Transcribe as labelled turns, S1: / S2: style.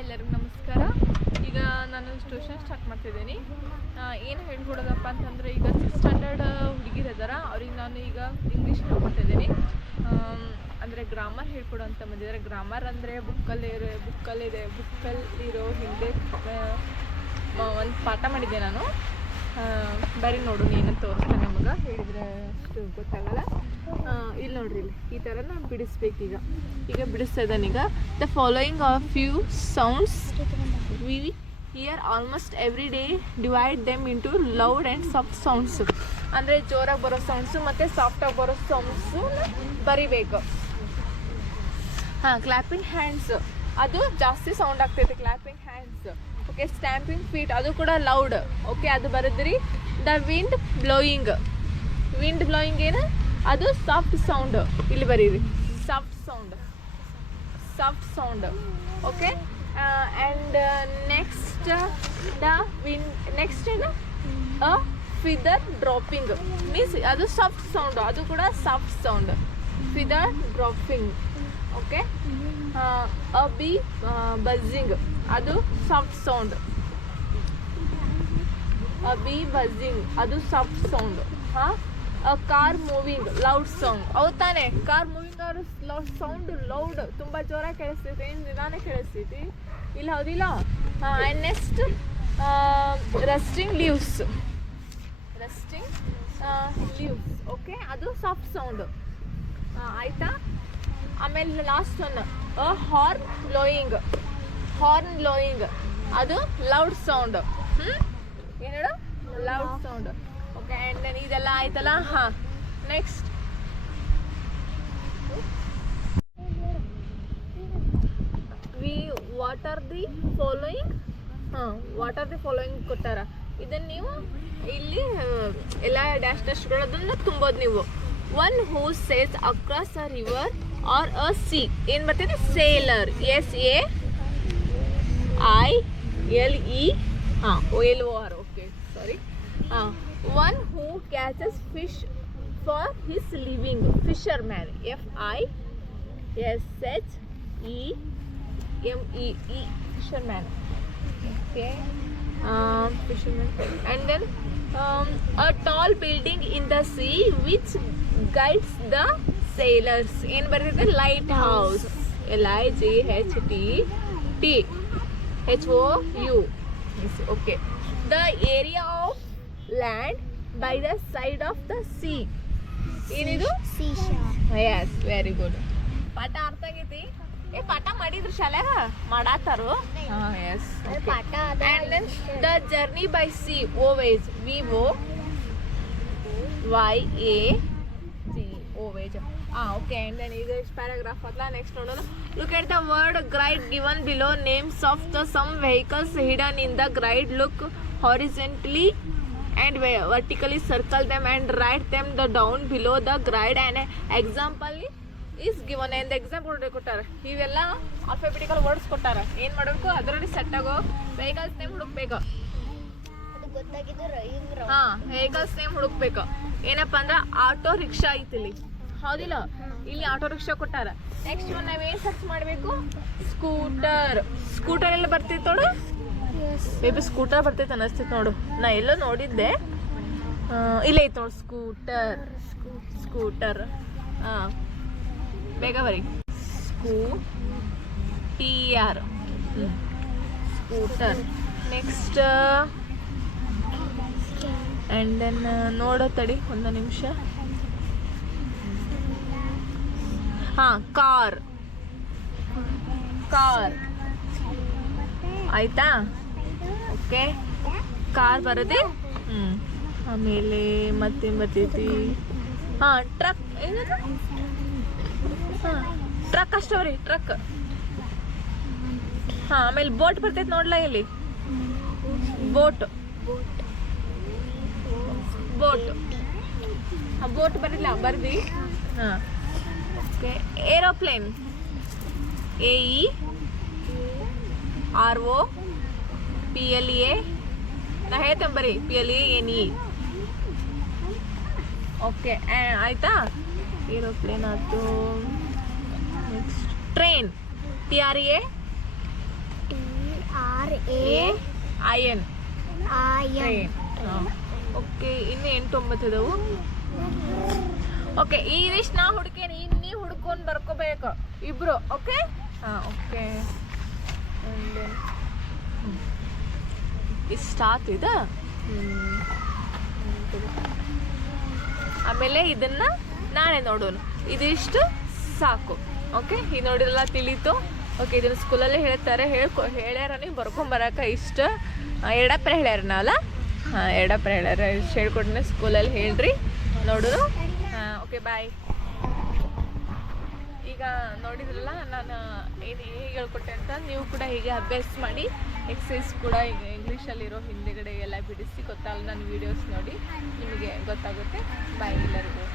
S1: ಎಲ್ಲರಿಗೂ ನಮಸ್ಕಾರ. ಈಗ ನಾನು ಟ್ಯೂಷನ್ ಸ್ಟಾರ್ಟ್ ಮಾಡ್ತಿದ್ದೀನಿ. ಏನು ಹೇಳ್ಕೊಡೋದಪ್ಪ ಅಂತಂದರೆ, ಈಗ ಸಿಕ್ಸ್ ಸ್ಟ್ಯಾಂಡರ್ಡ್ ಹುಡುಗಿರದಾರ ಅವ್ರಿಗೆ ನಾನು ಈಗ ಇಂಗ್ಲೀಷ್ ಹೇಳ್ಕೊಡ್ತಿದ್ದೀನಿ ಅಂದರೆ ಗ್ರಾಮರ್ ಹೇಳ್ಕೊಡೋಂತ ಬಂದಿದ್ದಾರೆ ಗ್ರಾಮರ್ ಅಂದರೆ ಬುಕ್ಕಲ್ಲಿ ಬುಕ್ಕಲ್ಲಿದೆ ಬುಕ್ಕಲ್ಲಿರೋ ಹಿಂದೆ ಒಂದು ಪಾಠ ಮಾಡಿದ್ದೆ ನಾನು. ಬರೀ ನೋಡು, ನೀನು ತೋರಿಸ್ತೇನೆ ನಮಗೆ. ಹೇಳಿದ್ರೆ ಅಷ್ಟು ಗೊತ್ತಾಗಲ್ಲ. ಇಲ್ಲಿ ನೋಡ್ರಿ ಇಲ್ಲಿ. ಈ ಥರ ನಾನು ಬಿಡಿಸ್ಬೇಕು ಈಗ ಬಿಡಿಸ್ತಾ ಈಗ. The following of few sounds we hear almost every day divide them into loud and soft sounds ಅಂದರೆ ಜೋರಾಗಿ ಬರೋ ಸೌಂಡ್ಸು ಮತ್ತು ಸಾಫ್ಟಾಗಿ ಬರೋ ಸೌಂಡ್ಸು ಬರಿಬೇಕು. ಹಾಂ ಕ್ಲಾಪಿಂಗ್ ಹ್ಯಾಂಡ್ಸ್ ಅದು ಜಾಸ್ತಿ ಸೌಂಡ್ ಆಗ್ತೈತೆ clapping hands okay stamping feet ಅದು ಕೂಡ ಲೌಡ್ ಓಕೆ ಅದು ಬರೆದ್ರಿ. The wind blowing wind blowing ಏನು? ಅದು ಸಾಫ್ಟ್ ಸೌಂಡ್ ಇಲ್ಲಿ ಬರೀರಿ. Soft sound soft sound okay and next the win next ಏನು ಅ ಫಿದರ್ ಡ್ರಾಪಿಂಗ್ ಮೀನ್ಸ್ ಅದು ಸಾಫ್ಟ್ ಸೌಂಡ್ ಅದು ಕೂಡ soft sound feather dropping okay a bee buzzing ಅದು soft sound a bee buzzing ಅದು soft sound ಹಾಂ car moving loud sound ಅವು ತಾನೆ? Car moving ಅವ್ರು ಲೌಡ್ ಸೌಂಡ್ ಲೌಡ್ ತುಂಬ ಜೋರಾಗಿ ಕೇಳಿಸ್ತೈತಿ ಏನು ನಿಧಾನ ಕೇಳಿಸ್ತೈತಿ ಇಲ್ಲ, ಹೌದಿಲ್ಲ? ಹಾಂ and next resting leaves resting leaves okay ಅದು ಸಾಫ್ಟ್ ಸೌಂಡ್ ಆಯಿತಾ? ಆಮೇಲೆ last one a horn blowing horn blowing ಅದು ಲೌಡ್ ಸೌಂಡ್ ಹ್ಞೂ ಏನು ಲೌಡ್ ಸೌಂಡ್ ಆ್ಯಂಡ್ ಇದೆಲ್ಲ ಆಯ್ತಲ್ಲ ಹಾಂ next we what are the following ಹಾಂ ವಾಟ್ ಆರ್ ದಿ ಫಾಲೋಯಿಂಗ್ ಕೊಟ್ಟಾರ? ಇದನ್ನು ನೀವು ಇಲ್ಲಿ ಎಲ್ಲ ಡ್ಯಾಶ್ ಡ್ಯಾಶ್ಗಳು ಅದನ್ನು ತುಂಬೋದು ನೀವು. One who says across a river or a sea ಏನು ಬರ್ತೈತೆ? Sailor S A I L E ಹಾಂ L O R okay sorry ಹಾಂ. one who catches fish for his living fisherman F I S H E M E E fisherman okay um, fisherman and then um, a tall building in the sea which guides the sailors ಏನ್ ಬರ್ತಿದೆ lighthouse L I G H T T H O U okay the area of land by the side of the sea ಏನಿದು yes very good ಪಾಠ ಅರ್ಥ ಆಗೈತಿ ಏ ಪಾಠ ಮಾಡಿದ್ರು ಶಾಲ್ಯಾಗ ಮಾಡಾತಾರು yes and then the journey by sea always v o y a c always ah okay and then ಇದು paragraph ಅಲ್ಲ next ನೋಡೋಣ look at the word guide given below names of the some vehicles hidden in the guide look horizontally and ve- vertically circle them and write them the down below the guide and example is given ಎಂದ example ಕೊಟ್ಟಾರ. ಇವೆಲ್ಲ alphabetical words ಕೊಟ್ಟಾರ. ಏನು ಮಾಡಬೇಕು? ಅದರಲ್ಲಿ set ಆಗೋ vehicles name ಹುಡುಕ್ಬೇಕು. ಹಾಂ ವೆಹಿಕಲ್ಸ್ ನೇಮ್ ಹುಡುಕ್ಬೇಕು. ಏನಪ್ಪ ಅಂದ್ರೆ ಆಟೋ ರಿಕ್ಷಾ ಐತಿ ಇಲ್ಲಿ ಹೌದಿಲ್ಲ? ಇಲ್ಲಿ ಆಟೋ ರಿಕ್ಷಾ ಕೊಟ್ಟಾರ. ನೆಕ್ಸ್ಟ್ ನಾವೇನು ಸರ್ಚ್ ಮಾಡಬೇಕು? ಸ್ಕೂಟರ್ ಸ್ಕೂಟರ್ ಎಲ್ಲ ಬರ್ತೈತೆ ನೋಡು. ಬೇಬಿ ಸ್ಕೂಟರ್ ಬರ್ತೈತೆ ಅನ್ನಿಸ್ತೈತೆ ನೋಡು. ನಾ ಎಲ್ಲೋ ನೋಡಿದ್ದೆ. ಇಲ್ಲ ಇಲ್ಲೇ ಐತೆ ನೋಡು ಸ್ಕೂಟರ್ ಸ್ಕೂಟರ್ ಹಾಂ ಬೇಗ ಬರಿ. ಸ್ಕೂ T R scooter next and then ನೋಡೋ ತಡಿ, ಒಂದು ನಿಮಿಷ. ಹಾಂ ಕಾರ್ ಕಾರ್ ಆಯ್ತಾ? ಓಕೆ. ಕಾರ್ ಬರೋದೆ? ಹ್ಞೂ ಆಮೇಲೆ ಮತ್ತೇನು ಬರ್ತೈತಿ. ಹಾಂ, ಟ್ರಕ್. ಏನದು? ಹಾಂ, ಟ್ರಕ್ ಅಷ್ಟವ್ರಿ ಟ್ರಕ್. ಹಾಂ, ಆಮೇಲೆ ಬೋಟ್ ಬರ್ತೈತೆ ನೋಡ್ಲಾ ಇಲ್ಲಿ? ಬೋಟ್. ಬೋಟ್. ಹಾಂ, ಬೋಟ್ ಬರಿಲ್ಲ, ಬರ್ದಿ. ಹಾಂ. Okay, aeroplane. A E R O P L A ನಾ ಹೇಳ್ತೇನೆ ಬರ್ರಿ P L A N E okay ಆಯ್ತಾ ಏರೋಪ್ಲೇನ್ ಆಯ್ತು next train
S2: T R
S1: A R A
S2: I N
S1: train okay ಇನ್ನು ಎಂಟು ಒಂಬತ್ತು ಇದಾವು ಓಕೆ ಇದಿಷ್ಟು ನಾ ಹುಡುಕೇನಿ. ಇನ್ನು ನೀವು ಹುಡ್ಕೊಂಡು ಬರ್ಕೋಬೇಕು. ಇಬ್ರು ಓಕೆ ಹಾಂ ಓಕೆ ಇಷ್ಟಾತು ಇದು ಆಮೇಲೆ ಇದನ್ನ ನಾಳೆ ನೋಡೋಣ. ಇದಿಷ್ಟು ಸಾಕು. ಓಕೆ? ಇದು ನೋಡಿರಲ್ಲ ತಿಳಿತು. ಓಕೆ, ಇದನ್ನ ಸ್ಕೂಲಲ್ಲೇ ಹೇಳ್ತಾರೆ. ಹೇಳ್ಕೊ, ಹೇಳ್ಯಾರ ನೀವು ಬರ್ಕೊಂಬರಕ ಇಷ್ಟ. ಎರಡಪ್ಪರ ಹೇಳ್ಯಾರ ನಾವಲ್ಲ ಹಾಂ ಎರಡಪ್ಪರ ಹೇಳ್ಯಾರ. ಇಷ್ಟು ಹೇಳ್ಕೊಡ್ನೆ ಸ್ಕೂಲಲ್ಲಿ ಹೇಳ್ರಿ. ನೋಡೋಣ ಹಾಂ, ಓಕೆ, ಬಾಯ್. ಈಗ ನೋಡಿದ್ರಲ್ಲ, ನಾನು ಏನು ಹೇಗೆ ಹೇಳ್ಕೊಟ್ಟೆ ಅಂತ ನೀವು ಕೂಡ ಹೀಗೆ ಅಭ್ಯಾಸ ಮಾಡಿ ಎಕ್ಸಸೈಸ್ ಕೂಡ ಈಗ ಇಂಗ್ಲೀಷಲ್ಲಿರೋ ಹಿಂದೆಗಡೆ ಎಲ್ಲ ಬಿಡಿಸಿ, ಗೊತ್ತಾಗಲ್ಲ, ನನ್ನ ವೀಡಿಯೋಸ್ ನೋಡಿ, ನಿಮಗೆ ಗೊತ್ತಾಗುತ್ತೆ. ಬಾಯ್ ಎಲ್ಲರಿಗೂ.